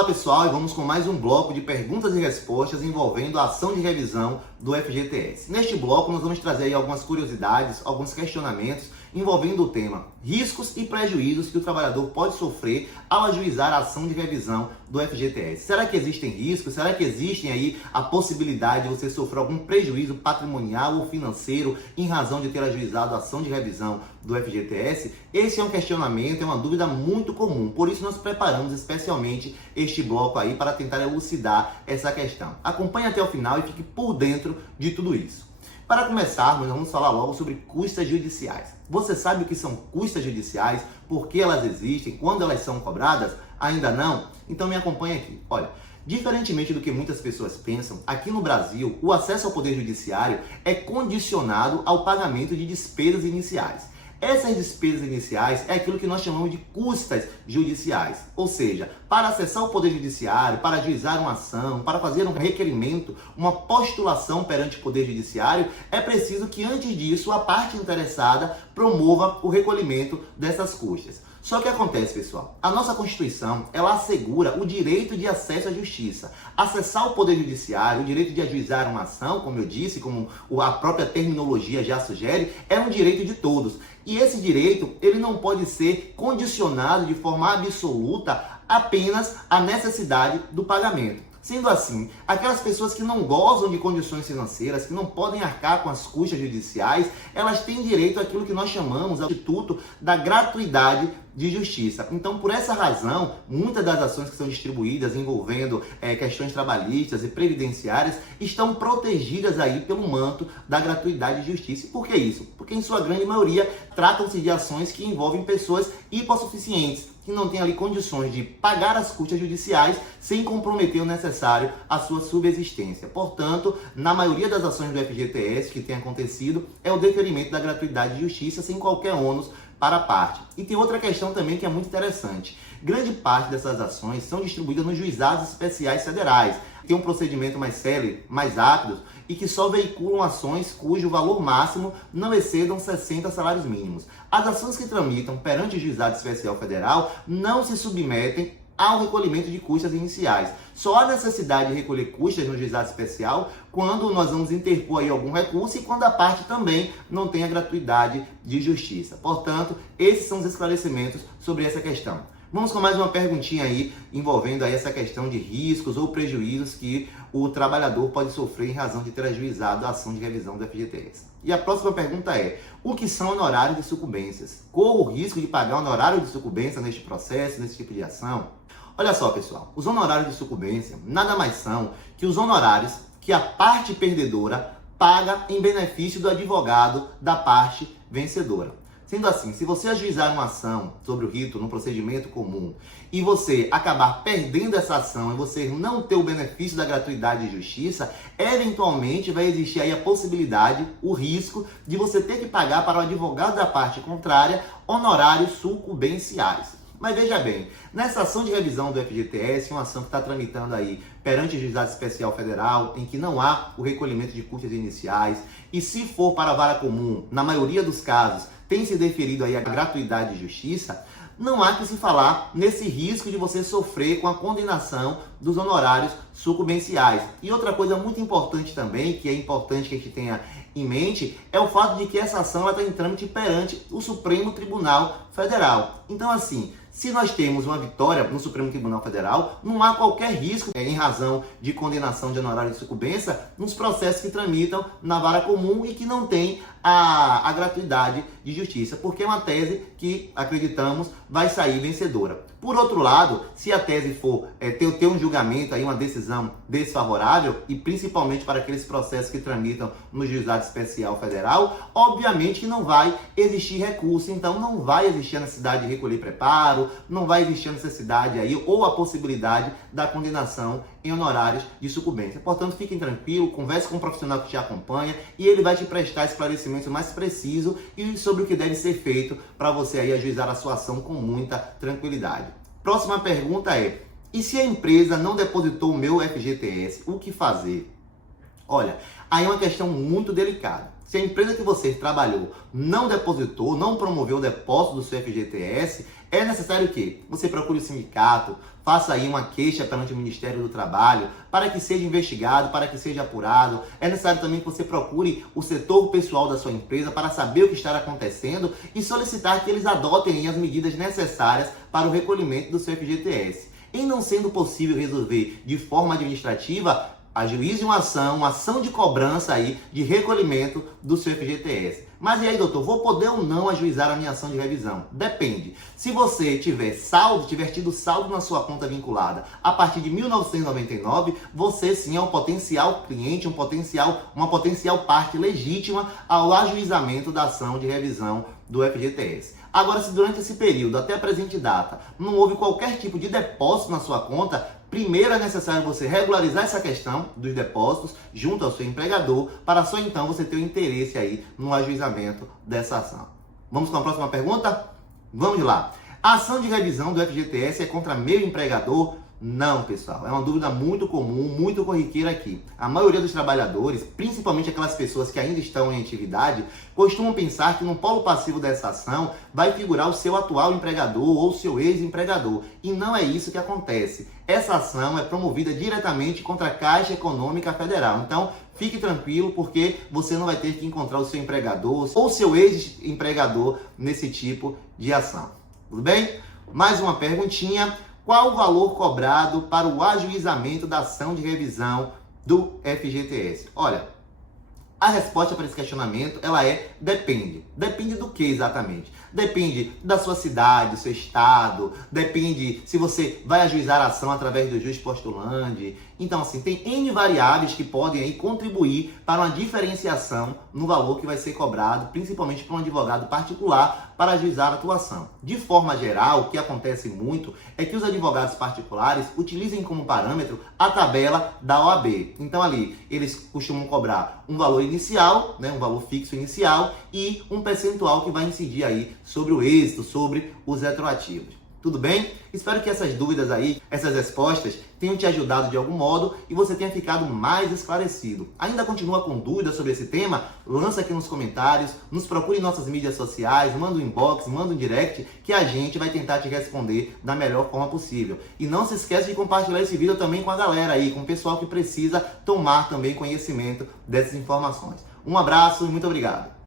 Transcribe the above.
Olá pessoal, e vamos com mais um bloco de perguntas e respostas envolvendo a ação de revisão do FGTS. Neste bloco nós vamos trazer aí algumas curiosidades, alguns questionamentos envolvendo o tema riscos e prejuízos que o trabalhador pode sofrer ao ajuizar a ação de revisão do FGTS. Será que existem riscos? Será que existem aí a possibilidade de você sofrer algum prejuízo patrimonial ou financeiro em razão de ter ajuizado a ação de revisão do FGTS? Esse é um questionamento, é uma dúvida muito comum, por isso nós preparamos especialmente este bloco aí para tentar elucidar essa questão. Acompanhe até o final e fique por dentro de tudo isso. Para começarmos, vamos falar logo sobre custas judiciais. Você sabe o que são custas judiciais? Por que elas existem? Quando elas são cobradas? Ainda não? Então me acompanhe aqui. Olha, diferentemente do que muitas pessoas pensam, aqui no Brasil, o acesso ao Poder Judiciário é condicionado ao pagamento de despesas iniciais. Essas despesas iniciais é aquilo que nós chamamos de custas judiciais. Ou seja, para acessar o Poder Judiciário, para ajuizar uma ação, para fazer um requerimento, uma postulação perante o Poder Judiciário, é preciso que antes disso a parte interessada promova o recolhimento dessas custas. Só que acontece, pessoal, a nossa Constituição, ela assegura o direito de acesso à justiça. Acessar o Poder Judiciário, o direito de ajuizar uma ação, como eu disse, como a própria terminologia já sugere, é um direito de todos. E esse direito, ele não pode ser condicionado de forma absoluta apenas à necessidade do pagamento. Sendo assim, aquelas pessoas que não gozam de condições financeiras, que não podem arcar com as custas judiciais, elas têm direito àquilo que nós chamamos, ao Instituto da Gratuidade de Justiça. Então, por essa razão, muitas das ações que são distribuídas envolvendo questões trabalhistas e previdenciárias estão protegidas aí pelo manto da gratuidade de justiça. E por que isso? Porque em sua grande maioria tratam-se de ações que envolvem pessoas hipossuficientes, que não têm ali condições de pagar as custas judiciais sem comprometer o necessário à sua subsistência. Portanto, na maioria das ações do FGTS que tem acontecido, é o deferimento da gratuidade de justiça sem qualquer ônus para a parte. E tem outra questão também que é muito interessante. Grande parte dessas ações são distribuídas nos juizados especiais federais. Tem um procedimento mais célere, mais rápido e que só veiculam ações cujo valor máximo não excedam 60 salários mínimos. As ações que tramitam perante o juizado especial federal não se submetem ao recolhimento de custas iniciais. Só há necessidade de recolher custas no juizado especial quando nós vamos interpor aí algum recurso e quando a parte também não tem a gratuidade de justiça. Portanto, esses são os esclarecimentos sobre essa questão. Vamos com mais uma perguntinha aí, envolvendo aí essa questão de riscos ou prejuízos que o trabalhador pode sofrer em razão de ter ajuizado a ação de revisão do FGTS. E a próxima pergunta é: o que são honorários de sucumbências? Corro o risco de pagar honorário de sucumbência neste processo, nesse tipo de ação? Olha só, pessoal, os honorários de sucumbência nada mais são que os honorários que a parte perdedora paga em benefício do advogado da parte vencedora. Sendo assim, se você ajuizar uma ação sobre o rito no procedimento comum e você acabar perdendo essa ação e você não ter o benefício da gratuidade de justiça, eventualmente vai existir aí a possibilidade, o risco de você ter que pagar para o advogado da parte contrária honorários sucumbenciais. Mas veja bem, nessa ação de revisão do FGTS, uma ação que está tramitando aí perante o Juizado Especial Federal, em que não há o recolhimento de custas iniciais, e se for para a vara comum, na maioria dos casos, tem se deferido aí a gratuidade de justiça, não há que se falar nesse risco de você sofrer com a condenação dos honorários sucumbenciais. E outra coisa muito importante também, que é importante que a gente tenha em mente, é o fato de que essa ação está em trâmite perante o Supremo Tribunal Federal. Então, assim, se nós temos uma vitória no Supremo Tribunal Federal, não há qualquer risco em razão de condenação de honorário de sucumbência nos processos que tramitam na vara comum e que não tem a gratuidade de justiça, porque é uma tese que, acreditamos, vai sair vencedora. Por outro lado, se a tese for ter um julgamento, aí, uma decisão desfavorável, e principalmente para aqueles processos que tramitam no Juizado Especial Federal, obviamente que não vai existir recurso, então não vai existir a necessidade de recolher preparo, não vai existir a necessidade aí, ou a possibilidade da condenação em honorários de sucumbência. Portanto, fiquem tranquilos, converse com um profissional que te acompanha e ele vai te prestar esclarecimento mais preciso e sobre o que deve ser feito para você aí ajuizar a sua ação com muita tranquilidade. Próxima pergunta é: e se a empresa não depositou o meu FGTS, o que fazer? Olha, aí é uma questão muito delicada. Se a empresa que você trabalhou não depositou, não promoveu o depósito do seu FGTS, é necessário que você procure o sindicato, faça aí uma queixa perante o Ministério do Trabalho, para que seja investigado, para que seja apurado. É necessário também que você procure o setor pessoal da sua empresa para saber o que está acontecendo e solicitar que eles adotem as medidas necessárias para o recolhimento do seu FGTS. Em não sendo possível resolver de forma administrativa, ajuize uma ação de cobrança aí de recolhimento do seu FGTS. Mas e aí, doutor, vou poder ou não ajuizar a minha ação de revisão? Depende. Se você tiver tido saldo na sua conta vinculada a partir de 1999, você sim é um potencial cliente, uma potencial parte legítima ao ajuizamento da ação de revisão do FGTS. Agora, se durante esse período, até a presente data, não houve qualquer tipo de depósito na sua conta, primeiro é necessário você regularizar essa questão dos depósitos junto ao seu empregador, para só então você ter o interesse aí no ajuizamento dessa ação. Vamos com a próxima pergunta? Vamos lá. A ação de revisão do FGTS é contra meu empregador? Não, pessoal. É uma dúvida muito comum, muito corriqueira aqui. A maioria dos trabalhadores, principalmente aquelas pessoas que ainda estão em atividade, costumam pensar que no polo passivo dessa ação vai figurar o seu atual empregador ou o seu ex-empregador. E não é isso que acontece. Essa ação é promovida diretamente contra a Caixa Econômica Federal. Então, fique tranquilo, porque você não vai ter que encontrar o seu empregador ou seu ex-empregador nesse tipo de ação. Tudo bem? Mais uma perguntinha. Qual o valor cobrado para o ajuizamento da ação de revisão do FGTS? Olha, a resposta para esse questionamento, ela depende. Depende do que exatamente? Depende da sua cidade, do seu estado, depende se você vai ajuizar a ação através do juiz postulante. Então, assim, tem N variáveis que podem aí contribuir para uma diferenciação no valor que vai ser cobrado, principalmente para um advogado particular, para ajuizar a tua ação. De forma geral, o que acontece muito é que os advogados particulares utilizem como parâmetro a tabela da OAB. Então, ali, eles costumam cobrar um valor inicial, né, um valor fixo inicial e um percentual que vai incidir aí sobre o êxito, sobre os retroativos. Tudo bem? Espero que essas dúvidas aí, essas respostas, tenham te ajudado de algum modo e você tenha ficado mais esclarecido. Ainda continua com dúvidas sobre esse tema? Lança aqui nos comentários, nos procure em nossas mídias sociais, manda um inbox, manda um direct, que a gente vai tentar te responder da melhor forma possível. E não se esqueça de compartilhar esse vídeo também com a galera aí, com o pessoal que precisa tomar também conhecimento dessas informações. Um abraço e muito obrigado!